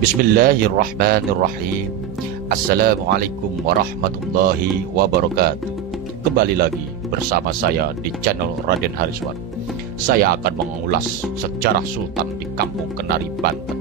Bismillahirrahmanirrahim. Assalamualaikum warahmatullahi wabarakatuh. Kembali lagi bersama saya di channel Raden Hariswan. Saya akan mengulas sejarah Sultan di Kampung Kenari, Banten.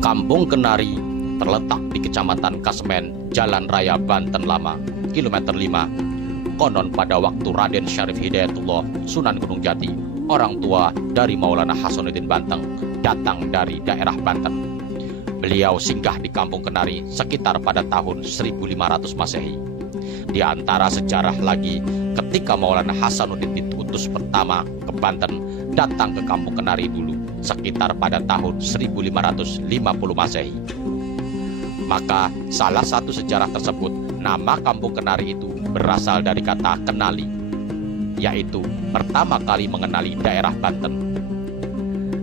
Kampung Kenari terletak di Kecamatan Kasemen, Jalan Raya Banten Lama, kilometer 5. Konon pada waktu Raden Syarif Hidayatullah, Sunan Gunung Jati, orang tua dari Maulana Hasanuddin Banten, datang dari daerah Banten. Beliau singgah di Kampung Kenari sekitar pada tahun 1500 Masehi. Di antara sejarah lagi, ketika Maulana Hasanuddin diutus pertama ke Banten, datang ke Kampung Kenari dulu, sekitar pada tahun 1550 Masehi. Maka salah satu sejarah tersebut, nama Kampung Kenari itu berasal dari kata kenali, yaitu pertama kali mengenali daerah Banten.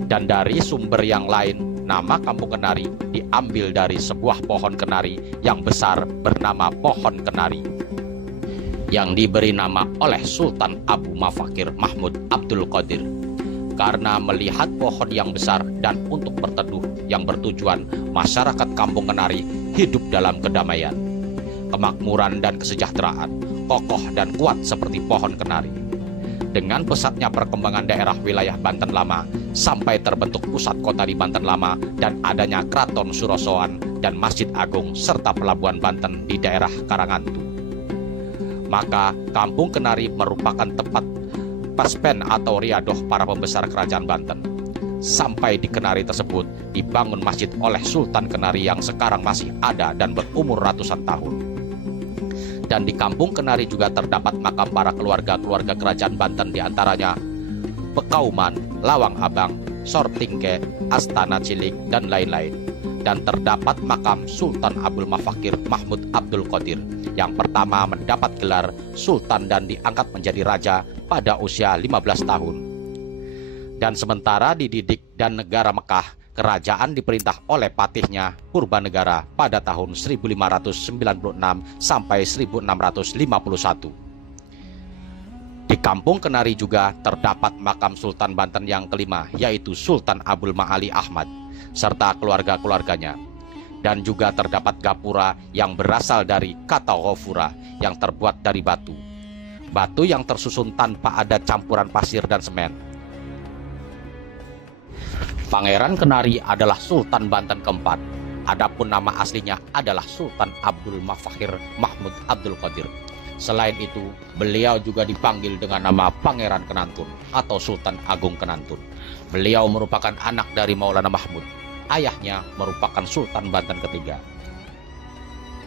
Dan dari sumber yang lain, nama Kampung Kenari diambil dari sebuah pohon kenari yang besar bernama Pohon Kenari, yang diberi nama oleh Sultan Abu Mafakir Mahmud Abdul Qadir, karena melihat pohon yang besar dan untuk berteduh yang bertujuan masyarakat Kampung Kenari hidup dalam kedamaian, kemakmuran dan kesejahteraan, kokoh dan kuat seperti pohon kenari. Dengan pesatnya perkembangan daerah wilayah Banten Lama sampai terbentuk pusat kota di Banten Lama dan adanya Keraton Surosoan dan Masjid Agung serta pelabuhan Banten di daerah Karangantu, maka Kampung Kenari merupakan tempat paspen atau riadoh para pembesar kerajaan Banten. Sampai di Kenari tersebut dibangun masjid oleh Sultan Kenari yang sekarang masih ada dan berumur ratusan tahun. Dan di Kampung Kenari juga terdapat makam para keluarga-keluarga kerajaan Banten, diantaranya Pekauman, Lawang Abang, Sortingke, Astana Cilik, dan lain-lain. Dan terdapat makam Sultan Abdul Mafakir Mahmud Abdul Qadir yang pertama mendapat gelar Sultan dan diangkat menjadi raja pada usia 15 tahun. Dan sementara di Didik dan negara Mekah, kerajaan diperintah oleh patihnya Purbanegara pada tahun 1596 sampai 1651. Di Kampung Kenari juga terdapat makam Sultan Banten yang kelima, yaitu Sultan Abdul Ma'ali Ahmad serta keluarga-keluarganya. Dan juga terdapat gapura yang berasal dari kata ghafura yang terbuat dari batu. Batu yang tersusun tanpa ada campuran pasir dan semen. Pangeran Kenari adalah Sultan Banten keempat. Adapun nama aslinya adalah Sultan Abdul Mafakir Mahmud Abdul Qadir. Selain itu, beliau juga dipanggil dengan nama Pangeran Kenantun atau Sultan Agung Kenantun. Beliau merupakan anak dari Maulana Mahmud. Ayahnya merupakan Sultan Banten ketiga.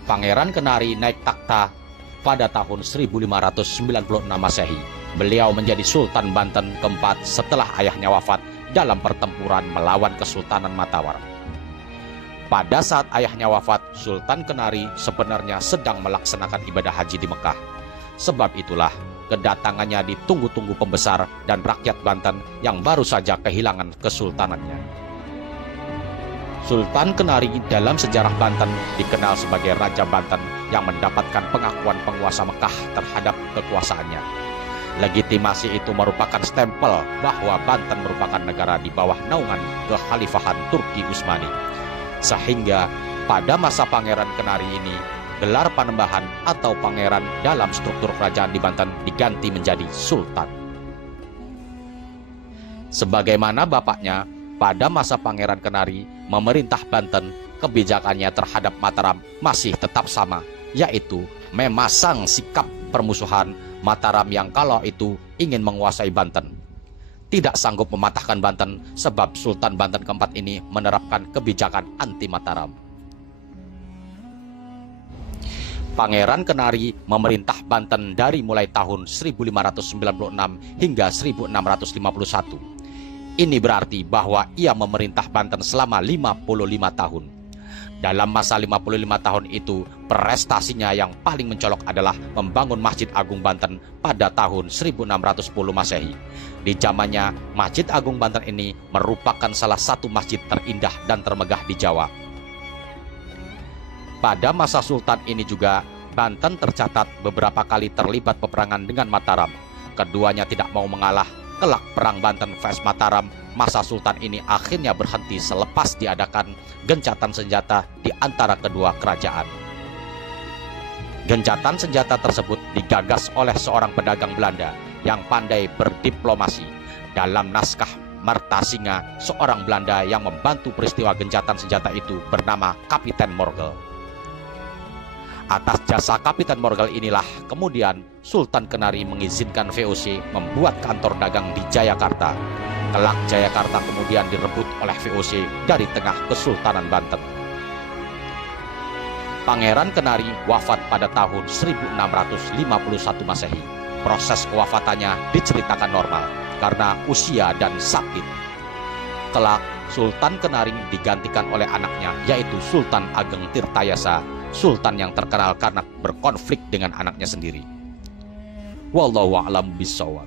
Pangeran Kenari naik takhta pada tahun 1596 Masehi. Beliau menjadi Sultan Banten keempat setelah ayahnya wafat dalam pertempuran melawan Kesultanan Matawar. Pada saat ayahnya wafat, Sultan Kenari sebenarnya sedang melaksanakan ibadah haji di Mekah. Sebab itulah kedatangannya ditunggu-tunggu pembesar dan rakyat Banten yang baru saja kehilangan kesultanannya. Sultan Kenari dalam sejarah Banten dikenal sebagai Raja Banten yang mendapatkan pengakuan penguasa Mekah terhadap kekuasaannya. Legitimasi itu merupakan stempel bahwa Banten merupakan negara di bawah naungan kekhalifahan Turki Utsmani. Sehingga pada masa Pangeran Kenari ini, gelar Panembahan atau pangeran dalam struktur kerajaan di Banten diganti menjadi Sultan. Sebagaimana bapaknya, pada masa Pangeran Kenari memerintah Banten, kebijakannya terhadap Mataram masih tetap sama, yaitu memasang sikap permusuhan Mataram yang kalau itu ingin menguasai Banten. Tidak sanggup mematahkan Banten sebab Sultan Banten keempat ini menerapkan kebijakan anti Mataram. Pangeran Kenari memerintah Banten dari mulai tahun 1596 hingga 1651. Ini berarti bahwa ia memerintah Banten selama 55 tahun. Dalam masa 55 tahun itu, prestasinya yang paling mencolok adalah membangun Masjid Agung Banten pada tahun 1610 Masehi. Di zamannya, Masjid Agung Banten ini merupakan salah satu masjid terindah dan termegah di Jawa. Pada masa Sultan ini juga, Banten tercatat beberapa kali terlibat peperangan dengan Mataram. Keduanya tidak mau mengalah. Kelak perang Banten vs Mataram, masa Sultan ini akhirnya berhenti selepas diadakan gencatan senjata di antara kedua kerajaan. Gencatan senjata tersebut digagas oleh seorang pedagang Belanda yang pandai berdiplomasi. Dalam naskah Martasinga, seorang Belanda yang membantu peristiwa gencatan senjata itu bernama Kapiten Morgel. Atas jasa Kapiten Morgel inilah kemudian Sultan Kenari mengizinkan VOC membuat kantor dagang di Jayakarta. Kelak Jayakarta kemudian direbut oleh VOC dari tengah Kesultanan Banten. Pangeran Kenari wafat pada tahun 1651 Masehi. Proses kewafatannya diceritakan normal karena usia dan sakit. Kelak Sultan Kenari digantikan oleh anaknya, yaitu Sultan Ageng Tirtayasa, sultan yang terkenal karena berkonflik dengan anaknya sendiri. Wallahu a'lam bishawab.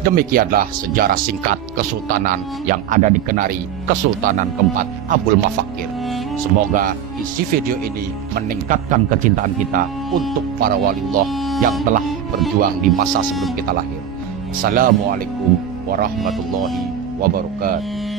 Demikianlah sejarah singkat kesultanan yang ada di Kenari, Kesultanan keempat Abul Mafakir. Semoga isi video ini meningkatkan kecintaan kita untuk para waliullah yang telah berjuang di masa sebelum kita lahir. Assalamualaikum warahmatullahi wabarakatuh.